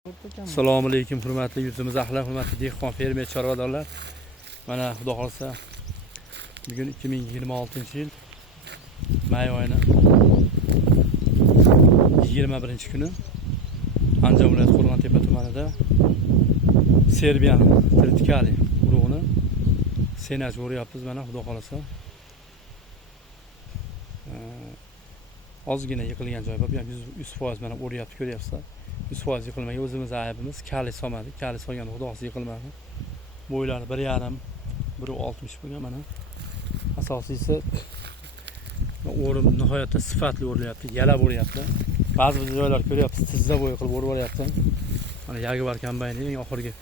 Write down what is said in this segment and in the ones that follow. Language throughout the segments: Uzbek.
Assalomu alaykum hurmatli yurtimiz ahli, hurmatli dehqon fermer chorvadorlar. Mana xudo xolsa bugun 2026-yil may oyining 21-kuni Andijon viloyati Qo'rg'ontepa tumanida Serbiyan Tritikali urug'ini senaj o'ryapmiz. Mana xudo xolsa ozgina yiqilgan joy bor. Bu ham 100% mana o'ryapti, ko'ryapsizlar. 100% yıkılmagan o'zimiz aybimiz. Kali solmadik. Kali solgan xudo xolsa yıkılmadi. Bo'ylari 1,5, 1,60 bo'lgan mana. Asosiysi o'rim nihoyatda sifatli o'rilyapti, yalab o'ryapti. Ba'zi joylar ko'ryapsiz, tizza bo'yi qilib o'rib olyapti. Mana Jaguar kombaynining oxirgi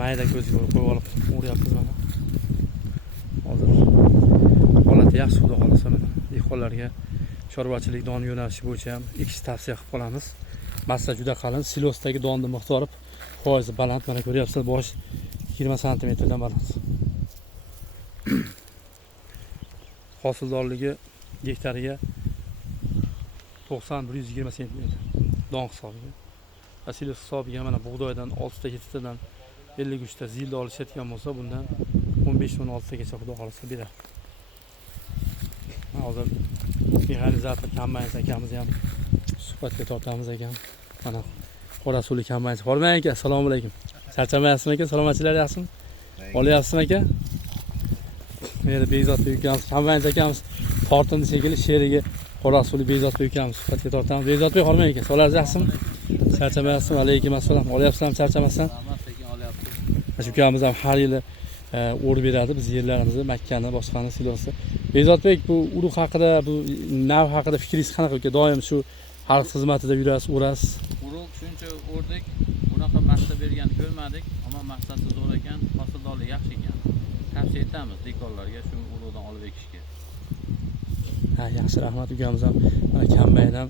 mayda ko'ziga qo'yib olib o'ryapmiz mana. Hozir holati yaxshi xudo xolsa mana. Dehqonlarga chorvachilik don yo'nalishi bo'yicha ham ekish tavsiya qilib qolamiz. Massa juda qalin, silosdagi donni miqdori foizi baland. Mana ko'ryapsizlar, bosh 20 sm dan baland. Hosildorligi gektariga 90-120 cm don hisobiga. Silos hisobiga mana bug'doydan 6 ta 7 tadan 53 ta zilda olishayotgan bo'lsa, bundan 15-16 tagacha xudo xolsa beradi. Hozir mexanizator kombayn akamiz ham suhbatga tortamiz ekan. Mana qora suvli kombayn. Hormang aka, assalomu alaykum. Charchamayapsizmi aka? Salomatchilar yaxshimi? Olyapsizmi aka? Meni Bezodbek ukamiz, kombayn akamiz tortindi shekilli, sheriga qora suvli Bezodbek ukamiz suhbatga tortamiz. Bezodbek, hormang aka, sog'larsiz yaxshimi? Charchamayapsizmi? Alaykum assalom. Olyapsizmi, charchamasdan? Shu ukamiz ham har yili o'rib beradi biz yerlarimizni, Makkani, boshqani silosi. Bezodbek, bu urug' haqida, bu nav haqida fikringiz qanaqa aka? Doim shu xalq xizmatida yurasiz, o'rasiz. Urug' shuncha o'rdik, bunaqa massa bergan ko'rmadik, ammo massasi zo'r ekan, hosildorlik yaxshi ekan. Tavsiya etamiz dehqonlarga shu urug'dan olib ekishga. Ha, yaxshi, rahmat ukamiz ham. Mana kombayn ham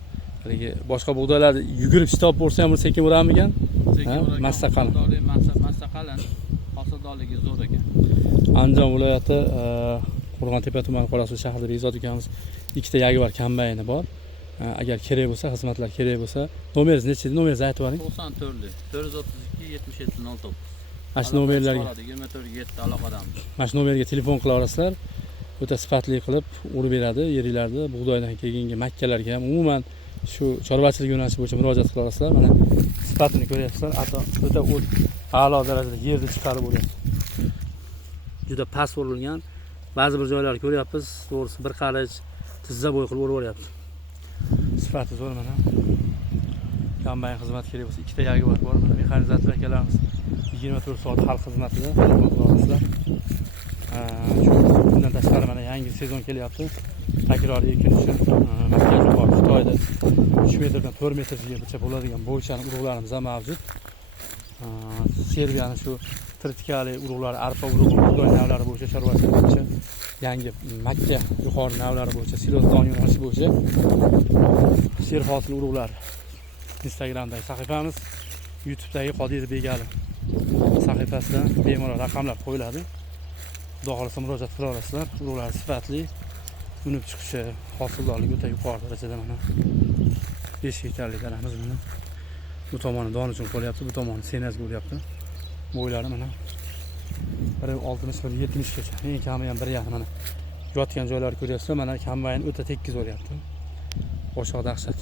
boshqa bug'doylarni yugurib stop bo'lsa ham sekin o'ramigan? Massa qalin. Massa qalin, hosildorligi zo'r ekan. Andijon viloyati Qo'rg'ontepa tumani Qorasuv shahrida Bezod ukamiz 2 ta Jaguar kombayni bor. Agar kerak bo'lsa, xizmatlar kerak bo'lsa, nomeringiz necha edi? Nomeringizni aytib bering. 94 432 77 09. Mana shu nomerlarga 24 aloqadamiz. Mana shu nomerga telefon qila olasizlar. O'ta sifatli qilib urib beradi yeringlarni. Bug'doydan keyingi makkalarga ham umuman shu chorvachilik yo'nalishi bo'yicha murojaat qila olasizlar. Mana sifatini ko'ryapsizlar. O'ta a'lo darajada yerni chiqarib o'ryapti. Juda past o'rilgan. Ba'zi bir joylar ko'ryapmiz, to'g'risi bir qarich tizza bo'y qilib o'rib olyapti. Sifati zo'r mana. Kombayn xizmat kerak bo'lsa, 2 ta Jaguar bor. Mana mexanizator akalarimiz 24 soat xalq xizmatida qo'llanasizlar. Bundan tashqari mana yangi sezon kelyapti. Takroriy ekinishi makiyaj bor. Xitoyda 3 metrdan 4 metrgacha bo'ladigan bo'ychani urug'larimiz ham mavjud. Serbiyaning shu tritikali urug'lari, arpa urug'i, bug'doy navlari bo'yicha chorvachilik bo'yicha yangi makka yuqori navlari bo'yicha silos don yo'nalishi bo'yicha sher hosil urug'lar Instagramdagi sahifamiz, YouTube'dagi Qodir Begali sahifasidan bemalol raqamlar qo'yiladi. Xudo xolasa murojaat qila olasizlar. Urug'lar sifatli, unib chiqishi, hosildorligi o'ta yuqori darajada mana 5 gektarlik dalamiz mana. Bu tomoni don uchun qo'lyapti, bu tomoni senajga o'ryapti. Bo'ylari mana 1,60-1,70 gacha. Eng kami ham 1,5 mana. Yotgan joylarni ko'ryapsizlar, mana kombayn o'ta tekis o'ryapti. Boshqa dahshat.